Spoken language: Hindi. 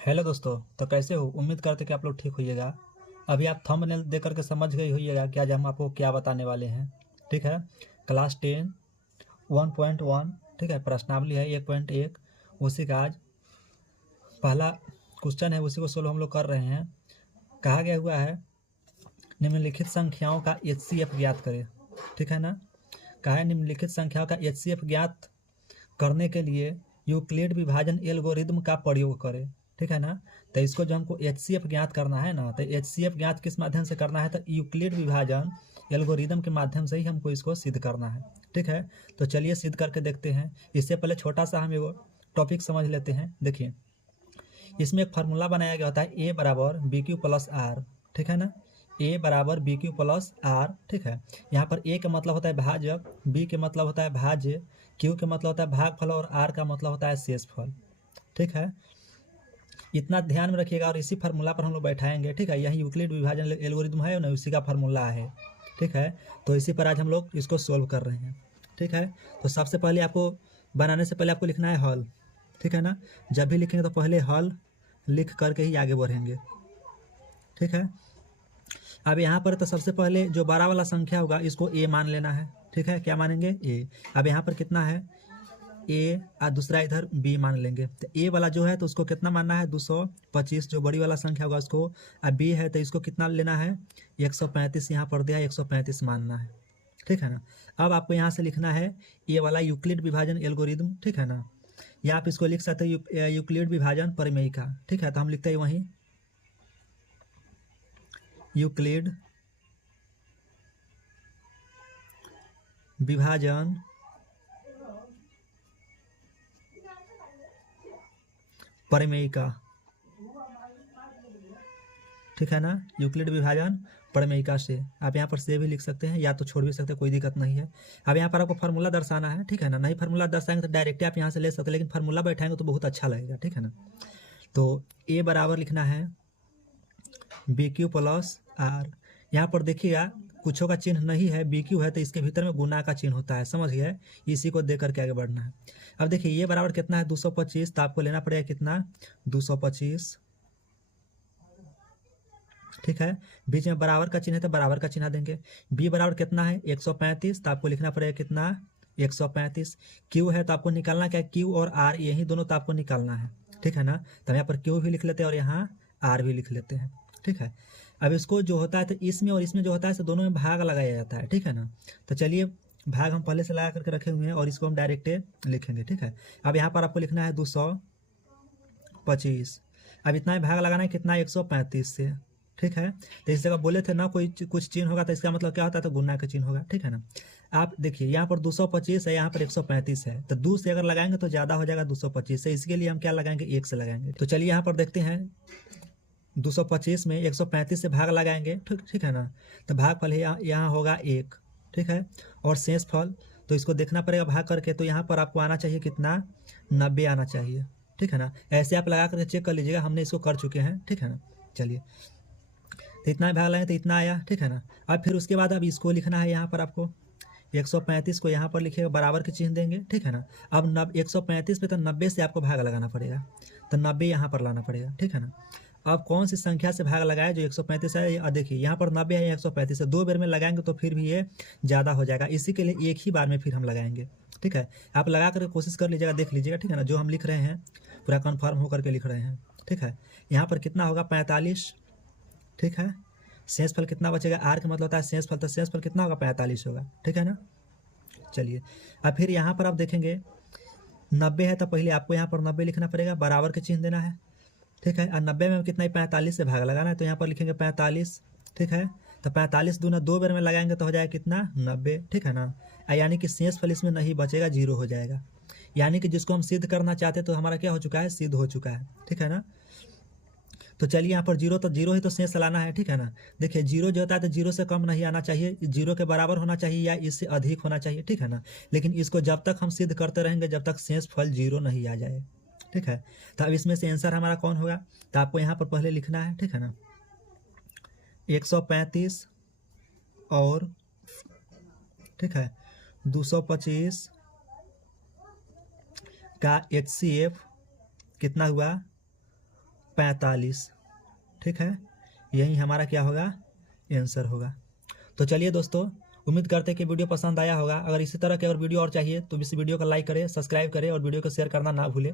हेलो दोस्तों। तो कैसे हो? उम्मीद करते कि आप लोग ठीक होइएगा। अभी आप थंबनेल देख करके समझ गई होइएगा कि आज हम आपको क्या बताने वाले हैं। ठीक है। क्लास 10 1.1, ठीक है, प्रश्नावली है 1.1। उसी का आज पहला क्वेश्चन है, उसी को सोल्व हम लोग कर रहे हैं। कहा गया हुआ है निम्नलिखित संख्याओं का HCF ज्ञात करें। ठीक है ना। कहा है निम्नलिखित संख्याओं का HCF ज्ञात करने के लिए यूक्लिड विभाजन एल्गोरिदम का प्रयोग करें। ठीक है ना। तो इसको जो हमको HCF ज्ञात करना है ना, तो HCF ज्ञात किस माध्यम से करना है? तो यूक्लिड विभाजन एल्गोरिदम के माध्यम से ही हमको इसको सिद्ध करना है। ठीक है। तो चलिए सिद्ध करके देखते हैं। इससे पहले छोटा सा हम एगो टॉपिक समझ लेते हैं। देखिए, इसमें एक फार्मूला बनाया गया होता है ए बराबर बी क्यू प्लस आर। ठीक है ना। ए बराबर बी क्यू प्लस आर। ठीक है। यहाँ पर ए का मतलब होता है भाजक, बी के मतलब होता है भाज्य, क्यू के मतलब होता है भागफल और आर का मतलब होता है शेषफल। ठीक है। इतना ध्यान में रखिएगा और इसी फार्मूला पर हम लोग बैठाएंगे। ठीक है। यही यूक्लिड विभाजन एल्गोरिदम है ना, उसी का फार्मूला है। ठीक है। तो इसी पर आज हम लोग इसको सोल्व कर रहे हैं। ठीक है। तो सबसे पहले आपको बनाने से पहले आपको लिखना है हल। ठीक है ना। जब भी लिखेंगे तो पहले हल लिख करके ही आगे बढ़ेंगे। ठीक है। अब यहाँ पर तो सबसे पहले जो बड़ा वाला संख्या होगा इसको ए मान लेना है। ठीक है। क्या मानेंगे? ए। अब यहाँ पर कितना है? ए और दूसरा इधर बी मान लेंगे। तो ए वाला जो है तो उसको कितना मानना है? 225, जो बड़ी वाला संख्या होगा उसको। अब बी है तो इसको कितना लेना है? 135। यहाँ पर दिया 135 मानना है। ठीक है ना। अब आपको यहाँ से लिखना है ए वाला यूक्लिड विभाजन एल्गोरिदम। ठीक है ना। या आप इसको लिख सकते हैं यूक्लिड विभाजन प्रमेयिका। ठीक है। तो हम लिखते हैं वहीं यूक्लिड विभाजन प्रमेयिका। ठीक है ना। यूक्लिड विभाजन प्रमेयिका से आप यहाँ पर से भी लिख सकते हैं या तो छोड़ भी सकते हैं, कोई दिक्कत नहीं है। अब यहाँ पर आपको फार्मूला दर्शाना है। ठीक है ना। नहीं फार्मूला दर्शाएंगे तो डायरेक्ट आप यहाँ से ले सकते हैं, लेकिन फार्मूला बैठाएंगे तो बहुत अच्छा लगेगा। ठीक है ना। तो ए बराबर लिखना है बी क्यू प्लस आर। यहाँ पर देखिएगा कुछों का चिन्ह नहीं है, बी क्यू है तो इसके भीतर में गुना का चिन्ह होता है, समझ गए? इसी को दे करके आगे बढ़ना है। अब देखिए ये बराबर कितना है? 225। तो आपको लेना पड़ेगा कितना? 225। ठीक है। बीच में बराबर का चिन्ह है तो बराबर का चिन्ह देंगे। बी बराबर कितना है? 135। तो आपको लिखना पड़ेगा कितना? 135। क्यू है तो आपको निकालना क्या है? क्यू और आर, यही दोनों तो आपको निकालना है। ठीक है ना। तो हम यहाँ पर क्यू भी लिख लेते हैं और यहाँ आर भी लिख लेते हैं। ठीक है। अब इसको जो होता है तो इसमें और इसमें जो होता है तो दोनों में भाग लगाया जाता है। ठीक है ना। तो चलिए भाग हम पहले से लगा करके रखे हुए हैं और इसको हम डायरेक्ट लिखेंगे। ठीक है। अब यहाँ पर आपको लिखना है 225। अब इतना ही भाग लगाना है कितना? 135 से। ठीक है। तो इस जगह बोले थे ना कोई कुछ चिन्ह होगा तो इसका मतलब क्या होता है? तो गुना का चिन्ह होगा। ठीक है ना। आप देखिए यहाँ पर 225 है, यहाँ पर 135 है, तो 2 से अगर लगाएंगे तो ज़्यादा हो जाएगा 225 से, इसके लिए हम क्या लगाएंगे? 1 से लगाएंगे। तो चलिए यहाँ पर देखते हैं 225 में 135 से भाग लगाएंगे। ठीक ठीक है ना। तो भाग फल यहाँ होगा 1। ठीक है। और शेष फल तो इसको देखना पड़ेगा भाग करके, तो यहाँ पर आपको आना चाहिए कितना? 90 आना चाहिए। ठीक है ना। ऐसे आप लगा करके चेक कर लीजिएगा, हमने इसको कर चुके हैं। ठीक है ना। चलिए, तो इतना भाग लगाए तो इतना आया। ठीक है ना। अब फिर उसके बाद अब इसको लिखना है यहाँ पर आपको 135 को यहाँ पर लिखिएगा, बराबर के चिन्ह देंगे। ठीक है ना। अब 135 पे तो 90 से आपको भाग लगाना पड़ेगा, तो 90 यहाँ पर लाना पड़ेगा। ठीक है ना। अब कौन सी संख्या से भाग लगाए? जो 135 है। और देखिए यहाँ पर 90 है, 135 है, 2 बार में लगाएंगे तो फिर भी ये ज़्यादा हो जाएगा, इसी के लिए एक ही बार में फिर हम लगाएंगे। ठीक है। आप लगा करके कोशिश कर लीजिएगा, देख लीजिएगा। ठीक है ना। जो हम लिख रहे हैं पूरा कन्फर्म होकर के लिख रहे हैं। ठीक है। यहाँ पर कितना होगा? 45। ठीक है। शेष फल कितना बचेगा? आर का मतलब होता है शेष फल, तो शेष फल कितना होगा? 45 होगा। ठीक है ना। चलिए, अब फिर यहाँ पर आप देखेंगे 90 है तो पहले आपको यहाँ पर 90 लिखना पड़ेगा, बराबर के चिन्ह देना है। ठीक है। और 90 में कितना ही 45 से भाग लगाना है, तो यहाँ पर लिखेंगे 45। ठीक है। तो 45 दूना 2 बार में लगाएंगे तो हो जाएगा कितना? 90। ठीक है ना। यानी कि शेष फल इसमें नहीं बचेगा, 0 हो जाएगा। यानी कि जिसको हम सिद्ध करना चाहते तो हमारा क्या हो चुका है? सिद्ध हो चुका है। ठीक है ना। तो चलिए यहाँ पर जीरो, तो जीरो ही तो शेष लाना है। ठीक है ना। देखिए जीरो जो होता है तो जीरो से कम नहीं आना चाहिए, जीरो के बराबर होना चाहिए या इससे अधिक होना चाहिए। ठीक है ना। लेकिन इसको जब तक हम सिद्ध करते रहेंगे जब तक शेष फल जीरो नहीं आ जाए। ठीक है। तो अब इसमें से आंसर हमारा कौन होगा? तो आपको यहाँ पर पहले लिखना है। ठीक है ना। 135 और ठीक है 225 का HCF कितना हुआ? 45। ठीक है, यही हमारा क्या होगा, आंसर होगा। तो चलिए दोस्तों, उम्मीद करते हैं कि वीडियो पसंद आया होगा। अगर इसी तरह के अगर वीडियो और चाहिए तो इस वीडियो को लाइक करें, सब्सक्राइब करें और वीडियो को शेयर करना ना भूलें।